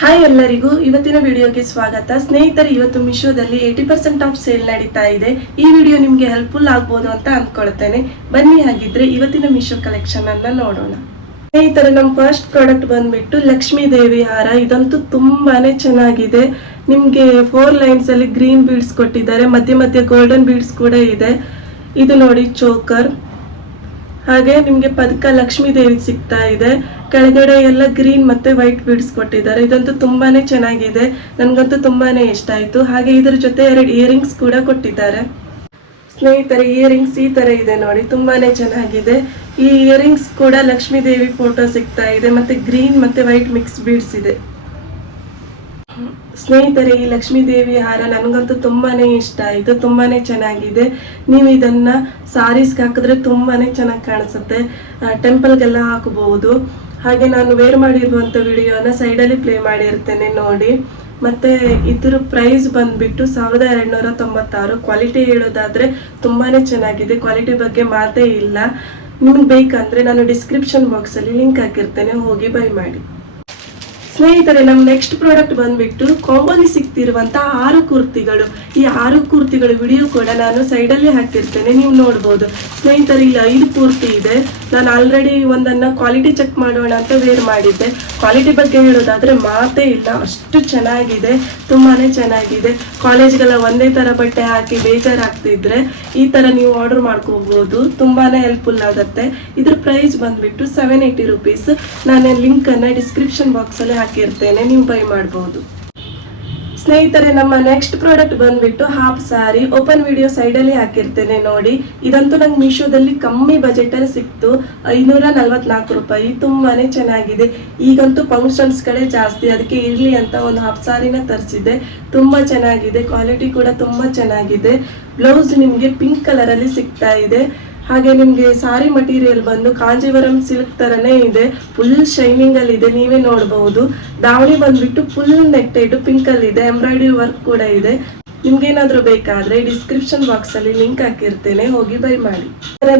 Hi ಎಲ್ಲರಿಗೂ ಇವತ್ತಿನ ವಿಡಿಯೋಗೆ ಸ್ವಾಗತ. ಸ್ನೇಹಿತರೆ, ಇವತ್ತು ಮಿಶೋದಲ್ಲಿ 80% ಆಫ್ ಸೇಲ್ ನಡೀತಾ ಇದೆ. ಈ ವಿಡಿಯೋ ನಿಮಗೆ ಹೆಲ್ಪ್ಫುಲ್ ಆಗ್ಬೋದು ಅಂತ ಅಂದ್ಕೊಳ್ತೇನೆ. ಬನ್ನಿ ಹಾಗಿದ್ರೆ ಇವತ್ತಿನ ಮಿಶೋ ಕಲೆಕ್ಷನ್ ಅನ್ನ ನೋಡೋಣ. ಸ್ನೇಹಿತರೆ, ನಮ್ಮ ಫಸ್ಟ್ ಪ್ರಾಡಕ್ಟ್ ಬಂದ್ಬಿಟ್ಟು ಲಕ್ಷ್ಮೀ ದೇವಿ ಹಾರ. ಇದಂತೂ ತುಂಬಾನೇ ಚೆನ್ನಾಗಿದೆ. ನಿಮ್ಗೆ 4 ಲೈನ್ಸ್ ಅಲ್ಲಿ ಗ್ರೀನ್ ಬೀಡ್ಸ್ ಕೊಟ್ಟಿದ್ದಾರೆ, ಮಧ್ಯೆ ಮಧ್ಯೆ ಗೋಲ್ಡನ್ ಬೀಡ್ಸ್ ಕೂಡ ಇದೆ. ಇದು ನೋಡಿ ಚೋಕರ್. ಹಾಗೆ ನಿಮ್ಗೆ ಪದಕ ಲಕ್ಷ್ಮೀ ದೇವಿ ಸಿಗ್ತಾ ಇದೆ. ಕೆಳಗಡೆ ಎಲ್ಲ ಗ್ರೀನ್ ಮತ್ತೆ ವೈಟ್ ಬೀಡ್ಸ್ ಕೊಟ್ಟಿದ್ದಾರೆ. ಇದಂತೂ ತುಂಬಾನೇ ಚೆನ್ನಾಗಿದೆ, ನನ್ಗಂತೂ ತುಂಬಾನೇ ಇಷ್ಟ ಆಯ್ತು. ಹಾಗೆ ಇದರ ಜೊತೆ 2 ಇಯರಿಂಗ್ಸ್ ಕೂಡ ಕೊಟ್ಟಿದ್ದಾರೆ. ಸ್ನೇಹಿತರೆ, ಇಯರಿಂಗ್ಸ್ ಈ ತರ ಇದೆ ನೋಡಿ, ತುಂಬಾನೇ ಚೆನ್ನಾಗಿದೆ. ಈ ಇಯರಿಂಗ್ಸ್ ಕೂಡ ಲಕ್ಷ್ಮೀ ದೇವಿ ಫೋಟೋ ಸಿಗ್ತಾ ಇದೆ, ಮತ್ತೆ ಗ್ರೀನ್ ಮತ್ತೆ ವೈಟ್ ಮಿಕ್ಸ್ ಬೀಡ್ಸ್ ಇದೆ. ಸ್ನೇಹಿತರೆ, ಈ ಲಕ್ಷ್ಮೀ ದೇವಿ ಹಾರ ನನಗಂತೂ ತುಂಬಾನೇ ಇಷ್ಟ ಆಯ್ತು, ತುಂಬಾನೇ ಚೆನ್ನಾಗಿದೆ. ನೀವು ಇದನ್ನ ಸಾರೀಸ್ಗೆ ಹಾಕಿದ್ರೆ ತುಂಬಾನೇ ಚೆನ್ನಾಗಿ ಕಾಣಿಸುತ್ತೆ, ಟೆಂಪಲ್ಗೆಲ್ಲ ಹಾಕಬಹುದು. ಹಾಗೆ ನಾನು ವೇರ್ ಮಾಡಿರುವಂತ ವಿಡಿಯೋನ ಸೈಡಲ್ಲಿ ಪ್ಲೇ ಮಾಡಿರ್ತೇನೆ ನೋಡಿ. ಮತ್ತೆ ಇದ್ರ ಪ್ರೈಸ್ ಬಂದ್ಬಿಟ್ಟು 1296. ಕ್ವಾಲಿಟಿ ಹೇಳೋದಾದ್ರೆ ತುಂಬಾನೇ ಚೆನ್ನಾಗಿದೆ, ಕ್ವಾಲಿಟಿ ಬಗ್ಗೆ ಮಾತೇ ಇಲ್ಲ. ನಿಮ್ಗೆ ಬೇಕಂದ್ರೆ ನಾನು ಡಿಸ್ಕ್ರಿಪ್ಷನ್ ಬಾಕ್ಸ್ ಅಲ್ಲಿ ಲಿಂಕ್ ಹಾಕಿರ್ತೇನೆ, ಹೋಗಿ ಬೈ ಮಾಡಿ. ಸ್ನೇಹಿತರೆ, ನಮ್ಮ ನೆಕ್ಸ್ಟ್ ಪ್ರಾಡಕ್ಟ್ ಬಂದ್ಬಿಟ್ಟು ಕಾಂಬೋಲಿ ಸಿಗ್ತಿರುವಂತ 6 ಕುರ್ತಿಗಳು. ಈ 6 ಕುರ್ತಿಗಳು ವಿಡಿಯೋ ಕೂಡ ನಾನು ಸೈಡಲ್ಲಿ ಹಾಕಿರ್ತೇನೆ, ನೀವು ನೋಡ್ಬೋದು. ಸ್ನೇಹಿತರೆ, ಇಲ್ಲಿ 5 ಕುರ್ತಿ ಇದೆ. ನಾನು ಆಲ್ರೆಡಿ ಒಂದನ್ನ ಕ್ವಾಲಿಟಿ ಚೆಕ್ ಮಾಡೋಣ ಅಂತ ವೇರ್ ಮಾಡಿದ್ದೆ. ಕ್ವಾಲಿಟಿ ಬಗ್ಗೆ ಹೇಳೋದಾದ್ರೆ ಮಾತೇ ಇಲ್ಲ, ಅಷ್ಟು ಚೆನ್ನಾಗಿದೆ, ತುಂಬಾನೇ ಚೆನ್ನಾಗಿದೆ. ಕಾಲೇಜ್ಗೆಲ್ಲ ಒಂದೇ ತರ ಬಟ್ಟೆ ಹಾಕಿ ಬೇಜಾರಾಗ್ತಿದ್ರೆ ಈ ತರ ನೀವು ಆರ್ಡರ್ ಮಾಡ್ಕೋಬಹುದು, ತುಂಬಾನೇ ಹೆಲ್ಪ್ಫುಲ್ ಆಗುತ್ತೆ. ಇದ್ರ ಪ್ರೈಸ್ ಬಂದ್ಬಿಟ್ಟು 780 ರುಪೀಸ್. ನಾನು ಲಿಂಕ್ ಅನ್ನ ಡಿಸ್ಕ್ರಿಪ್ಷನ್ ಬಾಕ್ಸ್ ಅಲ್ಲಿ ಹಾಕಿರ್ತೇನೆ, ನೀವು ಬೈ ಮಾಡಬಹುದು. ಸ್ನೇಹಿತರೆ, ನಮ್ಮ ನೆಕ್ಸ್ಟ್ ಪ್ರಾಡಕ್ಟ್ ಬಂದ್ಬಿಟ್ಟು ಹಾಫ್ ಸಾರಿ. ಓಪನ್ ವಿಡಿಯೋ ಸೈಡ್ ಅಲ್ಲಿ ಹಾಕಿರ್ತೇನೆ ನೋಡಿ. ಇದಂತೂ ನಂಗೆ ಮೀಶೋದಲ್ಲಿ ಕಮ್ಮಿ ಬಜೆಟ್ ಅಲ್ಲಿ ಸಿಕ್ತು, 544 ರೂಪಾಯಿ. ತುಂಬಾನೇ ಚೆನ್ನಾಗಿದೆ. ಈಗಂತೂ ಫಂಕ್ಷನ್ಸ್ ಗಳೇ ಜಾಸ್ತಿ, ಅದಕ್ಕೆ ಇರ್ಲಿ ಅಂತ ಒಂದು ಹಾಫ್ ಸಾರಿನ ತರಿಸಿದೆ. ತುಂಬಾ ಚೆನ್ನಾಗಿದೆ, ಕ್ವಾಲಿಟಿ ಕೂಡ ತುಂಬಾ ಚೆನ್ನಾಗಿದೆ. ಬ್ಲೌಸ್ ನಿಮ್ಗೆ ಪಿಂಕ್ ಕಲರ್ ಅಲ್ಲಿ ಸಿಗ್ತಾ ಇದೆ. ಹಾಗೆ ನಿಮ್ಗೆ ಸಾರಿ ಮಟೀರಿಯಲ್ ಬಂದು ಕಾಂಜೀವರಂ ಸಿಲ್ಕ್ ತರನೇ ಇದೆ, ಫುಲ್ ಶೈನಿಂಗ್ ಅಲ್ಲಿ ಇದೆ, ನೀವೇ ನೋಡಬಹುದು. ದಾವಣಿ ಬಂದ್ಬಿಟ್ಟು ಫುಲ್ ನೆಟ್ಟೆಡ್ ಪಿಂಕ್ ಅಲ್ಲಿ ಇದೆ, ಎಂಬ್ರಾಯ್ಡರಿ ವರ್ಕ್ ಕೂಡ ಇದೆ. ನಿಮ್ಗೇನಾದ್ರೂ ಬೇಕಾದ್ರೆ ಡಿಸ್ಕ್ರಿಪ್ಷನ್ ಬಾಕ್ಸ್ ಅಲ್ಲಿ ಲಿಂಕ್ ಹಾಕಿರ್ತೇನೆ, ಹೋಗಿ ಬೈ ಮಾಡಿ.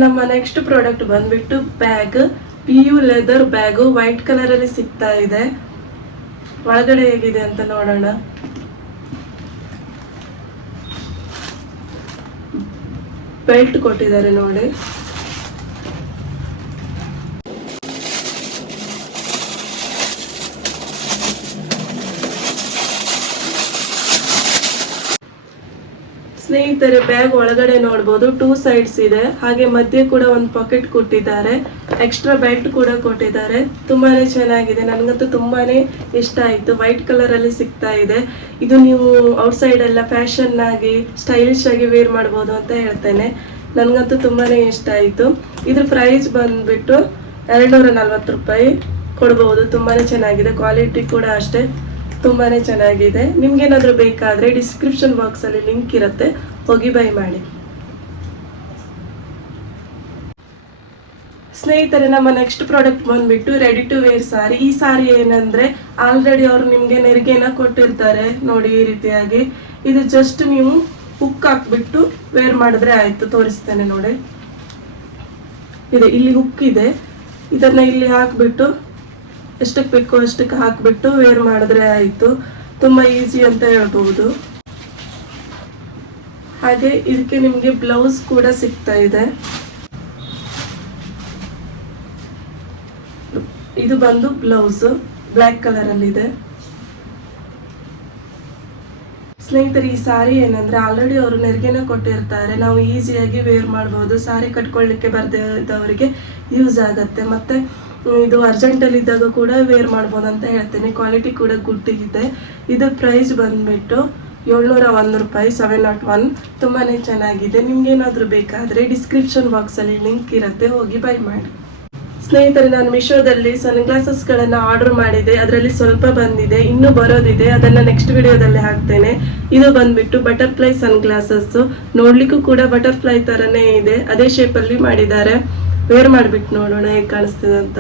ನಮ್ಮ ನೆಕ್ಸ್ಟ್ ಪ್ರಾಡಕ್ಟ್ ಬಂದ್ಬಿಟ್ಟು bag. PU leather bag white colour ಅಲ್ಲಿ ಸಿಗ್ತಾ ಇದೆ. ಒಳಗಡೆ ಹೇಗಿದೆ ಅಂತ ನೋಡೋಣ. ಬೆಲ್ಟ್ ಕೊಟ್ಟಿದ್ದಾರೆ ನೋಡಿ. ಸ್ನೇಹಿತರೆ, ಬ್ಯಾಗ್ ಒಳಗಡೆ ನೋಡಬಹುದು 2 ಸೈಡ್ಸ್ ಇದೆ. ಹಾಗೆ ಮಧ್ಯೆ ಕೂಡ ಒಂದು ಪಾಕೆಟ್ ಕೊಟ್ಟಿದ್ದಾರೆ, ಎಕ್ಸ್ಟ್ರಾ ಬೆಲ್ಟ್ ಕೂಡ ಕೊಟ್ಟಿದ್ದಾರೆ. ತುಂಬಾನೇ ಚೆನ್ನಾಗಿದೆ, ನನಗಂತೂ ತುಂಬಾನೇ ಇಷ್ಟ ಆಯ್ತು. ವೈಟ್ ಕಲರ್ ಅಲ್ಲಿ ಸಿಗ್ತಾ ಇದೆ. ಇದು ನೀವು ಔಟ್ಸೈಡ್ ಎಲ್ಲ ಫ್ಯಾಷನ್ ಆಗಿ ಸ್ಟೈಲಿಶ್ ಆಗಿ ವೇರ್ ಮಾಡಬಹುದು ಅಂತ ಹೇಳ್ತೇನೆ. ನನಗಂತೂ ತುಂಬಾನೇ ಇಷ್ಟ ಆಯ್ತು. ಇದ್ರ ಪ್ರೈಸ್ ಬಂದ್ಬಿಟ್ಟು 240 ರೂಪಾಯಿ ಕೊಡಬಹುದು. ತುಂಬಾನೇ ಚೆನ್ನಾಗಿದೆ, ಕ್ವಾಲಿಟಿ ಕೂಡ ಅಷ್ಟೇ ತುಂಬಾನೇ ಚೆನ್ನಾಗಿದೆ. ನಿಮ್ಗೇನಾದ್ರೂ ಬೇಕಾದ್ರೆ ಡಿಸ್ಕ್ರಿಪ್ಷನ್ ಬಾಕ್ಸ್ ಅಲ್ಲಿ ಲಿಂಕ್ ಇರುತ್ತೆ, ಹೋಗಿ ಬೈ ಮಾಡಿ. ಸ್ನೇಹಿತರೆ, ನಮ್ಮ ನೆಕ್ಸ್ಟ್ ಪ್ರಾಡಕ್ಟ್ ಬಂದ್ಬಿಟ್ಟು ರೆಡಿ ಟು ವೇರ್ ಸಾರಿ. ಈ ಸಾರಿ ಏನಂದ್ರೆ ಆಲ್ರೆಡಿ ಅವರು ನಿಮ್ಗೆ ನೆರಿಗೆನ ಕೊಟ್ಟಿರ್ತಾರೆ ನೋಡಿ, ಈ ರೀತಿಯಾಗಿ. ಇದು ಜಸ್ಟ್ ನೀವು ಹುಕ್ ಹಾಕ್ಬಿಟ್ಟು ವೇರ್ ಮಾಡಿದ್ರೆ ಆಯ್ತು. ತೋರಿಸ್ತೇನೆ ನೋಡಿ, ಇದೆ ಇಲ್ಲಿ ಹುಕ್ ಇದೆ. ಇದನ್ನ ಇಲ್ಲಿ ಹಾಕ್ಬಿಟ್ಟು ಎಷ್ಟಕ್ಕೆ ಬೇಕೋ ಅಷ್ಟಕ್ಕೆ ಹಾಕ್ಬಿಟ್ಟು ವೇರ್ ಮಾಡಿದ್ರೆ ಆಯ್ತು. ತುಂಬಾ ಈಸಿ ಅಂತ ಹೇಳ್ಬಹುದು. ಹಾಗೆ ಇದಕ್ಕೆ ನಿಮ್ಗೆ ಬ್ಲೌಸ್ ಕೂಡ ಸಿಗ್ತಾ ಇದೆ. ಇದು ಬಂದು ಬ್ಲೌಸ್ ಬ್ಲ್ಯಾಕ್ ಕಲರ್ ಅಲ್ಲಿ ಇದೆ. ಸ್ನೇಹಿತರೆ, ಈ ಸಾರಿ ಏನಂದ್ರೆ ಆಲ್ರೆಡಿ ಅವರು ನೆರಿಗೆನ ಕೊಟ್ಟಿರ್ತಾರೆ, ನಾವು ಈಸಿಯಾಗಿ ವೇರ್ ಮಾಡಬಹುದು. ಸಾರಿ ಕಟ್ಕೊಳ್ಳಿಕ್ಕೆ ಬರ್ದೇ ಇದ್ದವರಿಗೆ ಯೂಸ್ ಆಗತ್ತೆ. ಮತ್ತೆ ಇದು ಅರ್ಜೆಂಟ್ ಅಲ್ಲಿ ಇದ್ದಾಗ ಕೂಡ ವೇರ್ ಮಾಡಬಹುದು ಅಂತ ಹೇಳ್ತೇನೆ. ಕ್ವಾಲಿಟಿ ಕೂಡ ಗುಡ್ ಇದೆ. ಇದು ಪ್ರೈಸ್ ಬಂದ್ಬಿಟ್ಟು 701 ರೂಪಾಯಿ, 701. ತುಂಬಾನೇ ಚೆನ್ನಾಗಿದೆ. ನಿಮ್ಗೇನಾದ್ರೂ ಬೇಕಾದ್ರೆ ಡಿಸ್ಕ್ರಿಪ್ಷನ್ ಬಾಕ್ಸ್ ಅಲ್ಲಿ ಲಿಂಕ್ ಇರುತ್ತೆ, ಹೋಗಿ ಬೈ ಮಾಡಿ. ಸ್ನೇಹಿತರೆ, ನಾನು ಮಿಶೋದಲ್ಲಿ ಸನ್ ಗ್ಲಾಸಸ್ ಗಳನ್ನ ಆರ್ಡರ್ ಮಾಡಿದೆ. ಅದರಲ್ಲಿ ಸ್ವಲ್ಪ ಬಂದಿದೆ, ಇನ್ನೂ ಬರೋದಿದೆ. ಅದನ್ನ ನೆಕ್ಸ್ಟ್ ವಿಡಿಯೋದಲ್ಲಿ ಹಾಕ್ತೇನೆ. ಇದು ಬಂದ್ಬಿಟ್ಟು ಬಟರ್ಫ್ಲೈ ಸನ್ ಗ್ಲಾಸಸ್. ನೋಡ್ಲಿಕ್ಕೂ ಕೂಡ ಬಟರ್ಫ್ಲೈ ತರನೇ ಇದೆ, ಅದೇ ಶೇಪ್ ಅಲ್ಲಿ ಮಾಡಿದ್ದಾರೆ. ವೇರ್ ಮಾಡ್ಬಿಟ್ಟು ನೋಡೋಣ ಹೇಗೆ ಕಾಣಿಸ್ತದೆ ಅಂತ.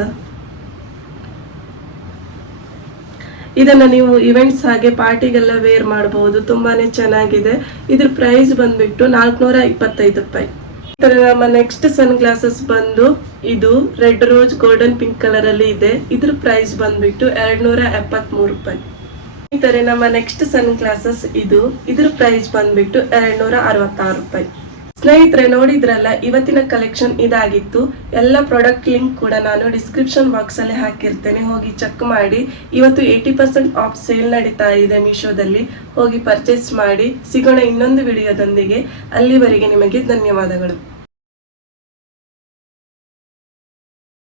ಇದನ್ನ ನೀವು ಇವೆಂಟ್ಸ್ ಹಾಗೆ ಪಾರ್ಟಿಗೆಲ್ಲ ವೇರ್ ಮಾಡಬಹುದು, ತುಂಬಾನೇ ಚೆನ್ನಾಗಿದೆ. ಇದ್ರ ಪ್ರೈಸ್ ಬಂದ್ಬಿಟ್ಟು 425 ರೂಪಾಯಿ. ನಮ್ಮ ನೆಕ್ಸ್ಟ್ ಸನ್ ಗ್ಲಾಸಸ್ ಬಂದು ಇದು red rose golden pink colour ಅಲ್ಲಿ ಇದೆ. ಇದ್ರ ಪ್ರೈಸ್ ಬಂದ್ಬಿಟ್ಟು 273 ರೂಪಾಯಿ. ಸ್ನೇಹಿತರೆ, ನಮ್ಮ ನೆಕ್ಸ್ಟ್ ಸನ್ ಗ್ಲಾಸಸ್ ಇದ್ರ ಪ್ರೈಸ್ ಬಂದ್ಬಿಟ್ಟು 266 ರೂಪಾಯಿ. ಸ್ನೇಹಿತರೆ, ನೋಡಿದ್ರಲ್ಲ, ಇವತ್ತಿನ ಕಲೆಕ್ಷನ್ ಇದಾಗಿತ್ತು. ಎಲ್ಲ ಪ್ರಾಡಕ್ಟ್ ಲಿಂಕ್ ಕೂಡ ನಾನು ಡಿಸ್ಕ್ರಿಪ್ಷನ್ ಬಾಕ್ಸ್ ಅಲ್ಲಿ ಹಾಕಿರ್ತೇನೆ, ಹೋಗಿ ಚೆಕ್ ಮಾಡಿ. ಇವತ್ತು 80% ಆಫ್ ಸೇಲ್ ನಡೀತಾ ಇದೆ ಮೀಶೋದಲ್ಲಿ, ಹೋಗಿ ಪರ್ಚೇಸ್ ಮಾಡಿ. ಸಿಗೋಣ ಇನ್ನೊಂದು ವಿಡಿಯೋದೊಂದಿಗೆ. ಅಲ್ಲಿವರೆಗೆ ನಿಮಗೆ ಧನ್ಯವಾದಗಳು.